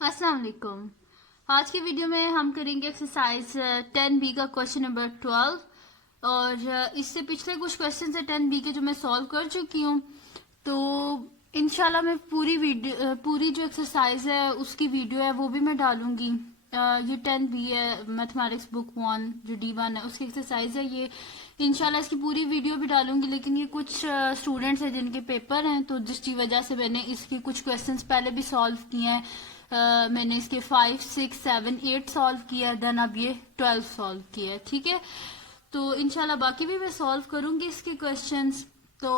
अस्सलाम वालेकुम। आज की वीडियो में हम करेंगे एक्सरसाइज 10B का क्वेश्चन नंबर 12 और इससे पिछले कुछ क्वेश्चन है 10B के जो मैं सॉल्व कर चुकी हूँ। तो इंशाल्लाह मैं पूरी जो एक्सरसाइज है उसकी वीडियो है वो भी मैं डालूंगी। ये 10B है, मैथमेटिक्स बुक 1 जो D1 है उसकी एक्सरसाइज है ये। इंशाल्लाह इसकी पूरी वीडियो भी डालूंगी, लेकिन ये कुछ स्टूडेंट्स हैं जिनके पेपर हैं तो जिसकी वजह से मैंने इसके कुछ क्वेश्चंस पहले भी सॉल्व किए हैं। मैंने इसके 5, 6, 7, 8 सॉल्व किया, देन अब ये 12 सॉल्व किया है। ठीक है, तो इंशाल्लाह बाकी भी मैं सॉल्व करूंगी इसके क्वेश्चंस। तो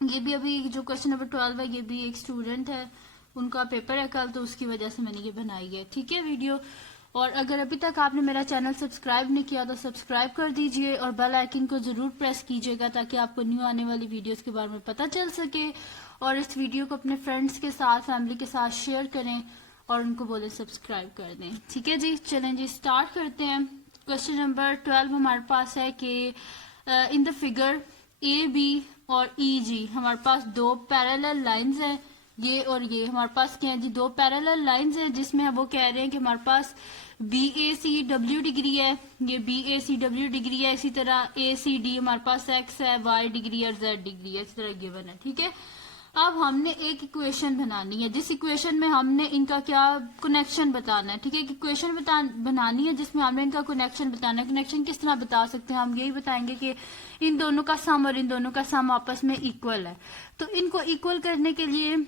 ये भी अभी जो क्वेश्चन नंबर 12 है ये भी एक स्टूडेंट है, उनका पेपर है कल, तो उसकी वजह से मैंने ये बनाई है। ठीक है वीडियो। और अगर अभी तक आपने मेरा चैनल सब्सक्राइब नहीं किया तो सब्सक्राइब कर दीजिए और बेल आइकन को जरूर प्रेस कीजिएगा ताकि आपको न्यू आने वाली वीडियोस के बारे में पता चल सके। और इस वीडियो को अपने फ्रेंड्स के साथ, फैमिली के साथ शेयर करें और उनको बोले सब्सक्राइब कर दें। ठीक है जी, चलें जी स्टार्ट करते हैं। क्वेश्चन नंबर 12 हमारे पास है कि in the figure A B और ई जी हमारे पास दो पैरेलल लाइंस हैं, ये और ये हमारे पास क्या है जी, दो पैरेलल लाइंस हैं जिसमें वो कह रहे हैं कि हमारे पास बी ए सी डब्ल्यू डिग्री है, ये बी ए सी डब्ल्यू डिग्री है, इसी तरह ए सी डी हमारे पास एक्स है, वाई डिग्री और जेड डिग्री है, इस तरह गिवन है। ठीक है, अब हमने एक इक्वेशन बनानी है जिस इक्वेशन में हमने इनका क्या कनेक्शन बताना है। ठीक है, इक्वेशन बनानी है जिसमें हमने इनका कनेक्शन बताना है। कनेक्शन किस तरह बता सकते हैं, हम यही बताएंगे कि इन दोनों का सम और इन दोनों का सम आपस में इक्वल है। तो इनको इक्वल करने के लिए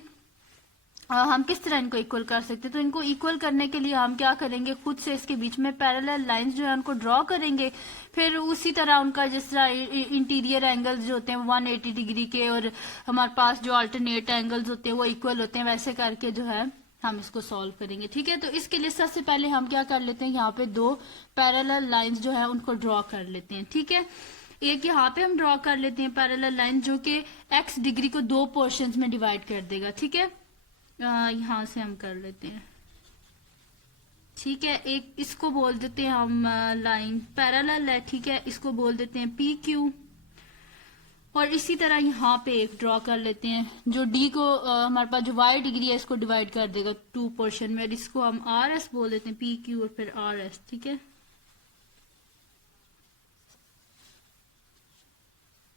हम किस तरह इनको इक्वल कर सकते हैं, तो इनको इक्वल करने के लिए हम क्या करेंगे, खुद से इसके बीच में पैरेलल लाइंस जो है उनको ड्रॉ करेंगे। फिर उसी तरह उनका जिस तरह इंटीरियर एंगल्स जो होते हैं 180 डिग्री के और हमारे पास जो अल्टरनेट एंगल्स होते हैं वो इक्वल होते हैं, वैसे करके जो है हम इसको सॉल्व करेंगे। ठीक है, तो इसके लिए सबसे पहले हम क्या कर लेते हैं, यहाँ पे दो पैरेलल लाइंस जो है उनको ड्रॉ कर लेते हैं। ठीक है, एक यहाँ पे हम ड्रॉ कर लेते हैं पैरेलल लाइन जो कि एक्स डिग्री को दो पोर्शंस में डिवाइड कर देगा। ठीक है, यहां से हम कर लेते हैं। ठीक है, एक इसको बोल देते हैं हम लाइन पैरेलल है। ठीक है, इसको बोल देते हैं पी क्यू। और इसी तरह यहाँ पे एक ड्रॉ कर लेते हैं जो डी को हमारे पास जो वाई डिग्री है इसको डिवाइड कर देगा टू पोर्शन में, और इसको हम आर एस बोल देते हैं, पी क्यू और फिर आर एस। ठीक है,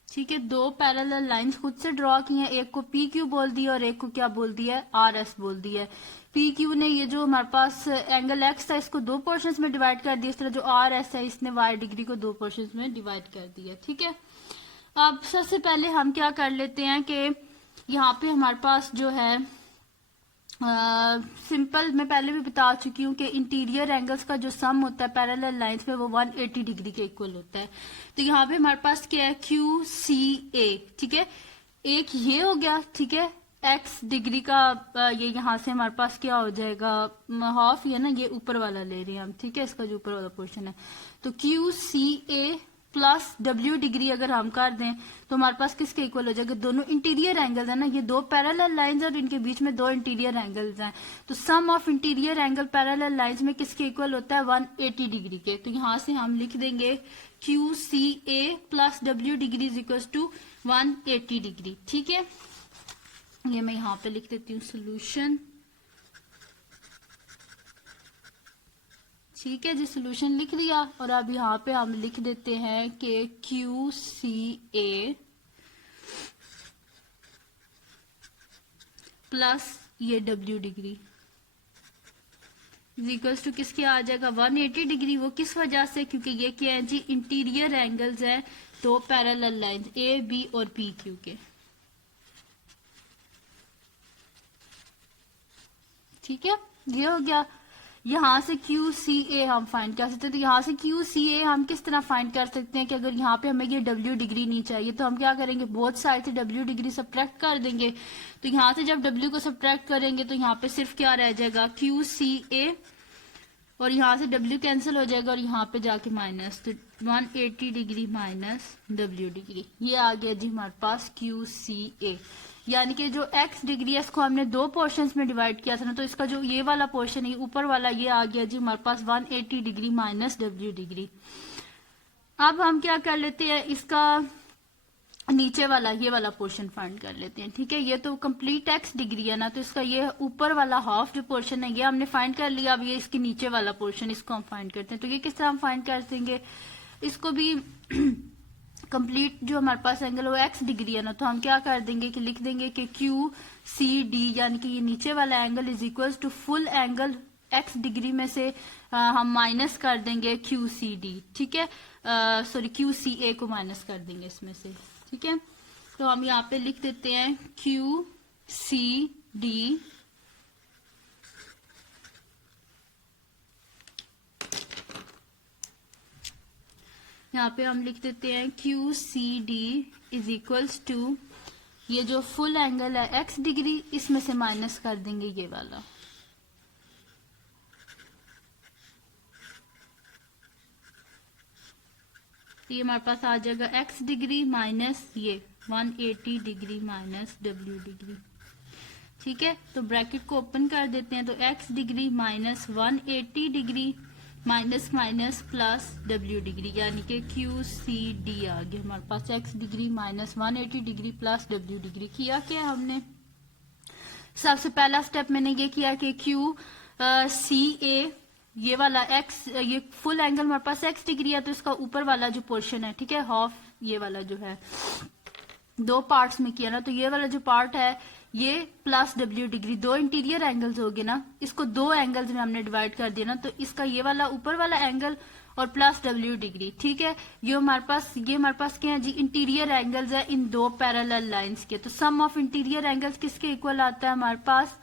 ठीक है, दो पैरेलल लाइंस खुद से ड्रॉ की हैं, एक को पी क्यू बोल दिया और एक को क्या बोल दिया है, आर एस बोल दिया है। पी क्यू ने ये जो हमारे पास एंगल एक्स था इसको दो पोर्शंस में डिवाइड कर दिया, इस तरह जो आर एस है इसने वाई डिग्री को दो पोर्शंस में डिवाइड कर दिया। ठीक है, अब सबसे पहले हम क्या कर लेते हैं कि यहाँ पे हमारे पास जो है सिंपल मैं पहले भी बता चुकी हूँ कि इंटीरियर एंगल्स का जो सम होता है पैरेलल लाइंस में वो 180 डिग्री के इक्वल होता है। तो यहाँ पे हमारे पास क्या है, क्यू सी ए। ठीक है, एक ये हो गया। ठीक है, एक्स डिग्री का ये यहाँ से हमारे पास क्या हो जाएगा, हाफ, ये ना ये ऊपर वाला ले रहे हैं हम। ठीक है, इसका जो ऊपर वाला पोर्शन है, तो Q C A plus W degree अगर हम कर दें तो हमारे पास किसके इक्वल हो जाएगा, दोनों इंटीरियर एंगल्स है ना, ये दो पैरेलल लाइंस और इनके बीच में दो इंटीरियर एंगल्स हैं, तो sum of interior angle parallel lines में किसके इक्वल होता है, 180 डिग्री के। तो यहां से हम लिख देंगे Q C A plus W degree is equal to 180 degree. ठीक है, ये मैं यहाँ पे लिख देती हूँ सोल्यूशन। ठीक है जी, सोल्यूशन लिख दिया और अब यहाँ पे हम लिख देते हैं कि क्यू सी ए प्लस ये डब्ल्यू डिग्री इक्वल्स टू किसके आ जाएगा, 180 डिग्री। वो किस वजह से, क्योंकि ये क्या है जी, इंटीरियर एंगल्स है दो पैरेलल लाइंस ए बी और पी क्यू के। ठीक है, ये हो गया। यहाँ से क्यू सी ए हम फाइंड कर सकते हैं, तो यहाँ से क्यू सी ए हम किस तरह फाइंड कर सकते हैं कि अगर यहाँ पे हमें ये डब्ल्यू डिग्री नहीं चाहिए तो हम क्या करेंगे, बोथ साइड से डब्ल्यू डिग्री सब्ट्रैक्ट कर देंगे। तो यहाँ से जब डब्ल्यू को सब्ट्रैक्ट करेंगे तो यहाँ पे सिर्फ क्या रह जाएगा, क्यू सी ए, और यहाँ से डब्ल्यू कैंसिल हो जाएगा और यहाँ पे जाके माइनस, तो 180 डिग्री माइनस डब्ल्यू डिग्री, ये आ गया जी हमारे पास क्यू सी ए। यानी कि जो x डिग्री है इसको हमने दो पोर्शंस में डिवाइड किया था ना, तो इसका जो ये वाला पोर्शन है ऊपर वाला ये आ गया जी हमारे पास 180 डिग्री माइनस डब्ल्यू डिग्री। अब हम क्या कर लेते हैं, इसका नीचे वाला ये वाला पोर्शन फाइंड कर लेते हैं। ठीक है, ये तो कंप्लीट एक्स डिग्री है ना, तो इसका ये ऊपर वाला हाफ जो पोर्शन है ये हमने फाइंड कर लिया। अब ये इसके नीचे वाला पोर्शन, इसको हम फाइंड करते हैं। तो ये किस तरह हम फाइंड कर देंगे, इसको भी कंप्लीट जो हमारे पास एंगल वो एक्स डिग्री है ना, तो हम क्या कर देंगे कि लिख देंगे कि क्यू सी डी, यानी कि ये नीचे वाला angle is equal to full angle X degree में से हम माइनस कर देंगे क्यू सी डी। ठीक है, सॉरी क्यू सी ए को माइनस कर देंगे इसमें से। ठीक है, तो हम यहाँ पे लिख देते हैं क्यू सी डी यहाँ पे हम लिख देते हैं Q C D is equals to ये जो फुल एंगल है एक्स डिग्री, इसमें से माइनस कर देंगे ये वाला। तो ये हमारे पास आ जाएगा एक्स डिग्री माइनस ये 180 डिग्री माइनस डब्ल्यू डिग्री। ठीक है, तो ब्रैकेट को ओपन कर देते हैं, तो x degree minus 180 degree minus minus plus W degree, यानी कि क्यू सी डी आ गया हमारे पास x degree minus 180 degree plus W degree. किया क्या हमने, सबसे पहला स्टेप मैंने ये किया कि क्यू सी ए ये वाला एक्स, ये फुल एंगल हमारे पास एक्स डिग्री है, तो इसका ऊपर वाला जो पोर्शन है, ठीक है, हाफ ये वाला जो है दो पार्ट्स में किया ना, तो ये वाला जो पार्ट है ये प्लस डब्ल्यू डिग्री, दो इंटीरियर एंगल्स हो गए ना, इसको दो एंगल्स में हमने डिवाइड कर दिया ना, तो इसका ये वाला ऊपर वाला एंगल और प्लस डब्ल्यू डिग्री। ठीक है, ये हमारे पास क्या है जी, इंटीरियर एंगल्स है इन दो पैरेलल लाइंस के। तो सम ऑफ इंटीरियर एंगल्स किसके इक्वल आता है हमारे पास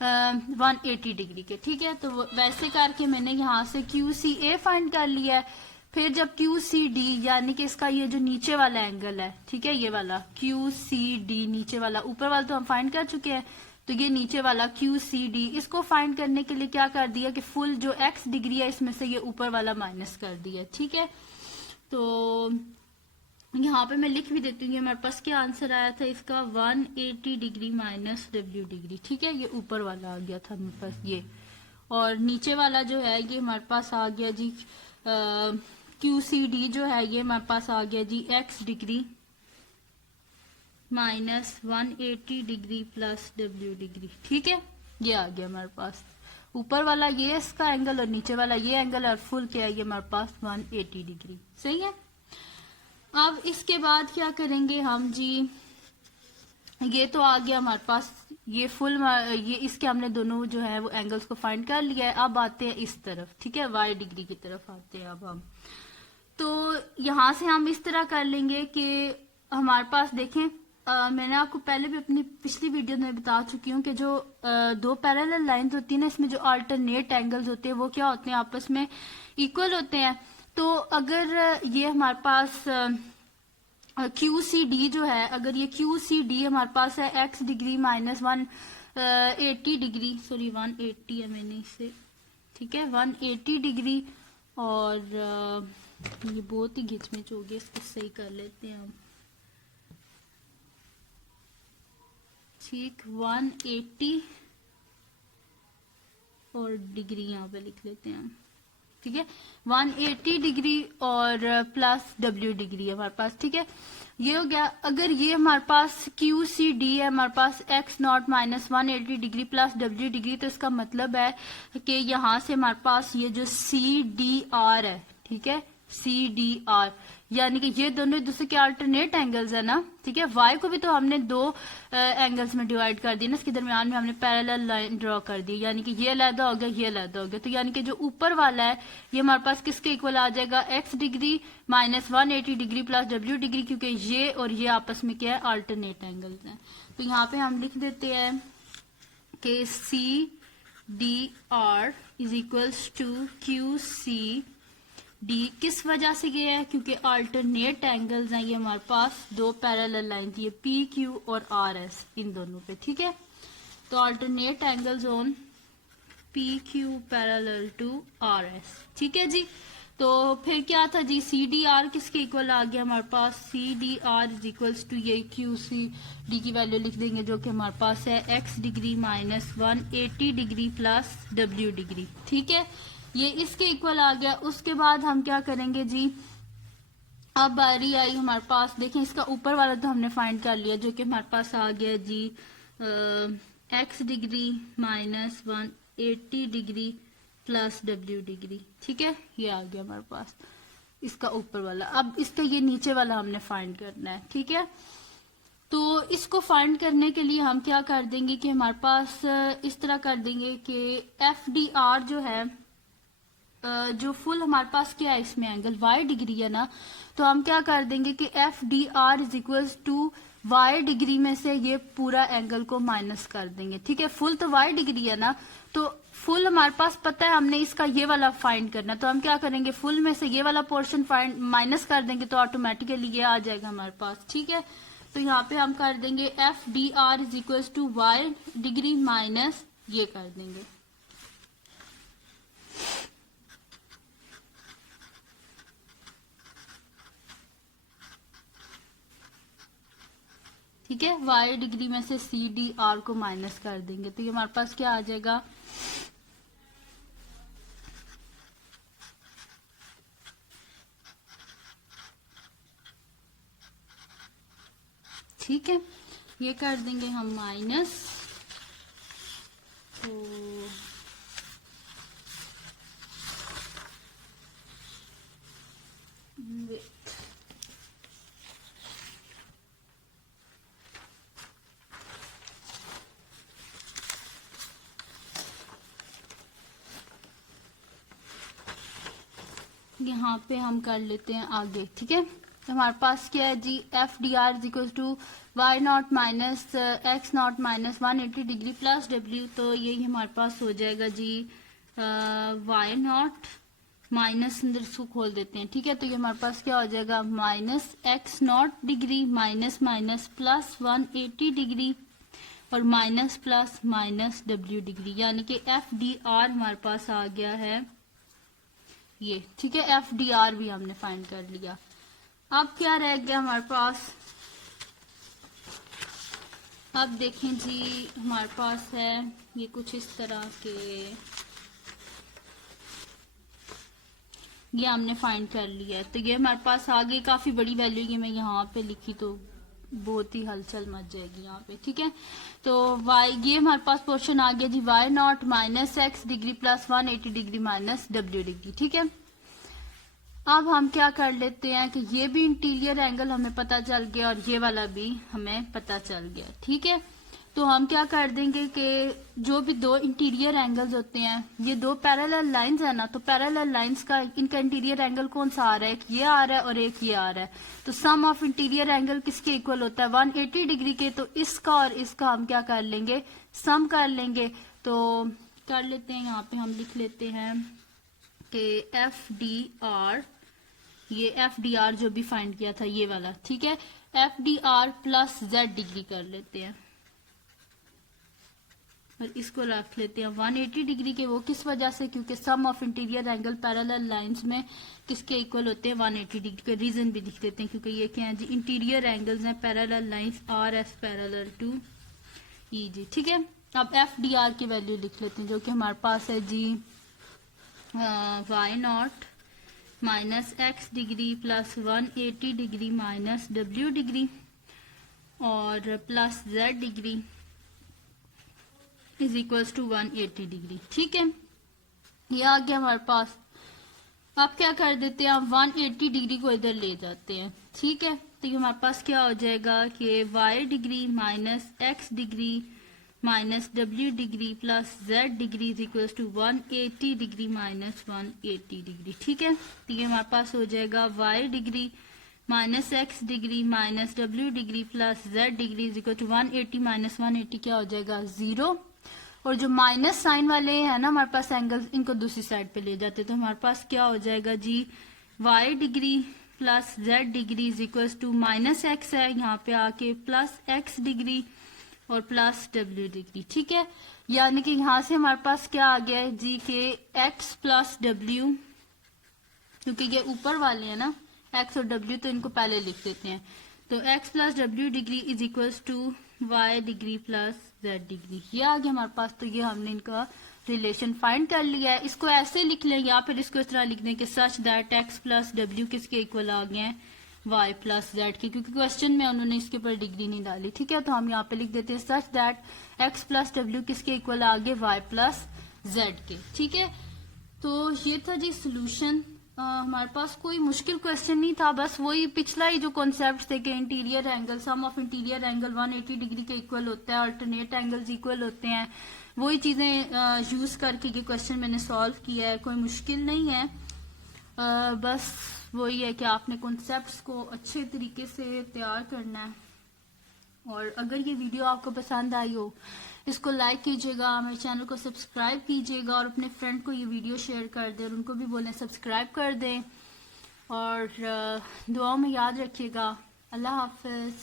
180 डिग्री के। ठीक है, तो वैसे करके मैंने यहाँ से क्यू सी ए फाइंड कर लिया है। फिर जब क्यू सी डी, यानी कि इसका ये जो नीचे वाला एंगल है, ठीक है, ये वाला क्यू सी डी नीचे वाला, ऊपर वाला तो हम फाइंड कर चुके हैं, तो ये नीचे वाला क्यू सी डी, इसको फाइंड करने के लिए क्या कर दिया कि फुल जो एक्स डिग्री है इसमें से ये ऊपर वाला माइनस कर दिया। ठीक है, तो यहाँ पे मैं लिख भी देती हूँ, हमारे पास क्या आंसर आया था इसका 180 डिग्री माइनस डब्ल्यू डिग्री। ठीक है, ये ऊपर वाला आ गया था हमारे पास ये, और नीचे वाला जो है ये हमारे पास आ गया जी क्यू सी डी जो है ये हमारे पास आ गया जी x degree minus 180 degree plus W degree. ठीक है, ये आ गया हमारे पास, ऊपर वाला ये इसका एंगल और नीचे वाला ये एंगल, और फुल क्या है ये हमारे पास 180 डिग्री। सही है, अब इसके बाद क्या करेंगे हम जी, ये तो आ गया हमारे पास ये फुल, ये इसके हमने दोनों जो है वो एंगल्स को फाइंड कर लिया है। अब आते हैं इस तरफ, ठीक है, वाई डिग्री की तरफ आते हैं अब हम। तो यहां से हम इस तरह कर लेंगे कि हमारे पास देखें, मैंने आपको पहले भी अपनी पिछली वीडियो में बता चुकी हूँ कि जो दो पैरेलल लाइंस होती है ना, इसमें जो अल्टरनेट एंगल्स होते हैं वो क्या होते हैं, आपस में इक्वल होते हैं। तो अगर ये हमारे पास क्यू सी डी जो है, अगर ये क्यू सी डी हमारे पास है x degree minus 180 degree, sorry 180 है मैंने इसे, ठीक है, 180 डिग्री, और ये बहुत ही घिचमिच हो गया, इसको सही कर लेते हैं हम। ठीक, 180 और डिग्री यहाँ पे लिख लेते हैं, ठीक है, 180 डिग्री और प्लस डब्ल्यू डिग्री है हमारे पास। ठीक है, ये हो गया। अगर ये हमारे पास क्यू सी डी है हमारे पास x naught minus 180 degree plus W degree, तो इसका मतलब है कि यहाँ से हमारे पास ये जो सी डी आर है, ठीक है, सी डी आर, यानी कि ये दोनों एक दूसरे के अल्टरनेट एंगल्स है ना। ठीक है, वाई को भी तो हमने दो एंगल्स में डिवाइड कर दिया ना, इसके दरमियान में हमने पैरेलल लाइन ड्रॉ कर दी, यानी कि ये अलहदा हो गया, ये अलहदा हो गया। तो यानी कि जो ऊपर वाला है ये हमारे पास किसके इक्वल आ जाएगा, x degree minus 180 degree plus W degree, क्योंकि ये और ये आपस में क्या है, अल्टरनेट एंगल्स हैं। तो यहाँ पे हम लिख देते हैं कि C D R is equals to Q C D, किस वजह से ये है, क्योंकि अल्टरनेट एंगल्स हैं ये हमारे पास दो पैरेलल लाइन थी, पी क्यू और आर एस, इन दोनों पे। ठीक है, तो alternate angles on P Q parallel to R S. ठीक है जी, तो फिर क्या था जी, सी डी आर किसके इक्वल आ गया हमारे पास, C D R is equals to ये क्यू सी डी की वैल्यू लिख देंगे जो कि हमारे पास है x degree minus 180 degree plus W degree. ठीक है, ये इसके इक्वल आ गया। उसके बाद हम क्या करेंगे जी, अब बारी आई हमारे पास, देखें इसका ऊपर वाला तो हमने फाइंड कर लिया, जो कि हमारे पास आ गया जी x degree minus 180 degree plus w degree. ठीक है, ये आ गया हमारे पास इसका ऊपर वाला। अब इसका ये नीचे वाला हमने फाइंड करना है। ठीक है, तो इसको फाइंड करने के लिए हम क्या कर देंगे कि हमारे पास इस तरह कर देंगे कि एफ डी आर जो है, जो फुल हमारे पास क्या है इसमें एंगल y डिग्री है ना, तो हम क्या कर देंगे कि F D R is equal to y degree में से ये पूरा एंगल को माइनस कर देंगे। ठीक है, फुल तो y डिग्री है ना, तो फुल हमारे पास पता है, हमने इसका ये वाला फाइंड करना, तो हम क्या करेंगे फुल में से ये वाला पोर्शन फाइंड माइनस कर देंगे, तो ऑटोमेटिकली ये आ जाएगा हमारे पास। ठीक है, तो यहाँ पे हम कर देंगे F D R is equal to Y degree minus ये कर देंगे। ठीक है, y डिग्री में से सी डी आर को माइनस कर देंगे, तो ये हमारे पास क्या आ जाएगा, ठीक है, ये कर देंगे हम माइनस, तो यहाँ पे हम कर लेते हैं आगे। ठीक है, तो हमारे पास क्या है जी, F D R is equal to y naught minus x naught minus 180 degree plus W, तो यही हमारे पास हो जाएगा जी वाई नॉट माइनस, अंदर इसको खोल देते हैं। ठीक है, तो ये हमारे पास क्या हो जाएगा, minus x naught degree minus minus plus 180 degree और minus plus minus W degree, यानी कि एफ डी आर हमारे पास आ गया है ये। ठीक है, एफ डी आर भी हमने फाइंड कर लिया। अब क्या रह गया हमारे पास, अब देखें जी हमारे पास है ये कुछ इस तरह के, ये हमने फाइंड कर लिया है, तो ये हमारे पास आगे काफी बड़ी वैल्यू, ये मैं यहाँ पे लिखी तो बहुत ही हलचल मच जाएगी यहाँ पे। ठीक है, तो y, ये हमारे पास पोर्शन आ गया G Y naught minus X degree plus 180 degree minus W degree. ठीक है, अब हम क्या कर लेते हैं कि ये भी इंटीरियर एंगल हमें पता चल गया और ये वाला भी हमें पता चल गया। ठीक है, तो हम क्या कर देंगे कि जो भी दो इंटीरियर एंगल्स होते हैं, ये दो पैरेलल लाइंस है ना, तो पैरेलल लाइंस का इनका इंटीरियर एंगल कौन सा आ रहा है, एक ये आ रहा है और एक ये आ रहा है, तो सम ऑफ इंटीरियर एंगल किसके इक्वल होता है, 180 डिग्री के, तो इसका और इसका हम क्या कर लेंगे, सम कर लेंगे। तो कर लेते हैं, यहाँ पे हम लिख लेते हैं कि एफ डी आर, ये एफ डी आर जो भी फाइंड किया था ये वाला, ठीक है, F D are plus Z degree कर लेते हैं और इसको रख लेते हैं 180 डिग्री के। वो किस वजह से, क्योंकि sum of interior angle parallel lines में किसके इक्वल होते हैं, 180 डिग्री के। रीजन भी लिख देते हैं, क्योंकि ये क्या है जी, इंटीरियर एंगल्स हैं, parallel lines R S parallel to E G. ठीक है, अब एफ डी आर की वैल्यू लिख लेते हैं, जो कि हमारे पास है G Y naught minus X degree plus 180 degree minus W degree और plus Z degree is equals to 180 degree. ठीक है, ये आ गया हमारे पास। अब क्या कर देते हैं, हम 180 डिग्री को इधर ले जाते हैं। ठीक है, तो ये हमारे पास क्या हो जाएगा कि y degree minus X degree minus W degree plus Z degree is equals to 180 degree minus 180 degree. ठीक है, तो ये हमारे पास हो जाएगा y degree minus X degree minus W degree plus Z degree is equal to 180 minus 180 क्या हो जाएगा, 0। और जो माइनस साइन वाले है ना हमारे पास एंगल, इनको दूसरी साइड पे ले जाते, तो हमारे पास क्या हो जाएगा जी, y degree plus Z degree is equal to minus X है, यहाँ पे आके प्लस एक्स डिग्री और प्लस डब्ल्यू डिग्री। ठीक है, यानी कि यहाँ से हमारे पास क्या आ गया है जी के x प्लस डब्ल्यू, क्योंकि ये ऊपर वाले हैं ना x और w, तो इनको पहले लिख देते हैं, तो x plus W degree is equal to y degree plus z degree, ये आ गया हमारे पास। तो ये हमने इनका रिलेशन फाइंड कर लिया है। इसको ऐसे लिख लें या फिर इसको इस तरह लिख दें कि such that x plus W किसके इक्वल आ गए हैं, y प्लस जेड की, क्योंकि क्वेश्चन में उन्होंने इसके ऊपर डिग्री नहीं डाली। ठीक है, तो हम यहाँ पे लिख देते हैं such that x plus W किसके इक्वल आ गए, y प्लस जेड के। ठीक है, तो ये था जी सोल्यूशन। हमारे पास कोई मुश्किल क्वेश्चन नहीं था, बस वही पिछला ही जो कॉन्सेप्ट थे कि interior angle, sum of interior angle 180 degree के इक्वल होता है, अल्टरनेट एंगल्स इक्वल होते हैं, वही चीजें यूज करके ये क्वेश्चन मैंने सॉल्व किया है। कोई मुश्किल नहीं है, बस वही है कि आपने कॉन्सेप्ट्स को अच्छे तरीके से तैयार करना है। और अगर ये वीडियो आपको पसंद आई हो, इसको लाइक कीजिएगा, मेरे चैनल को सब्सक्राइब कीजिएगा और अपने फ्रेंड को ये वीडियो शेयर कर दें और उनको भी बोलें सब्सक्राइब कर दें। और दुआओं में याद रखिएगा। अल्लाह हाफिज।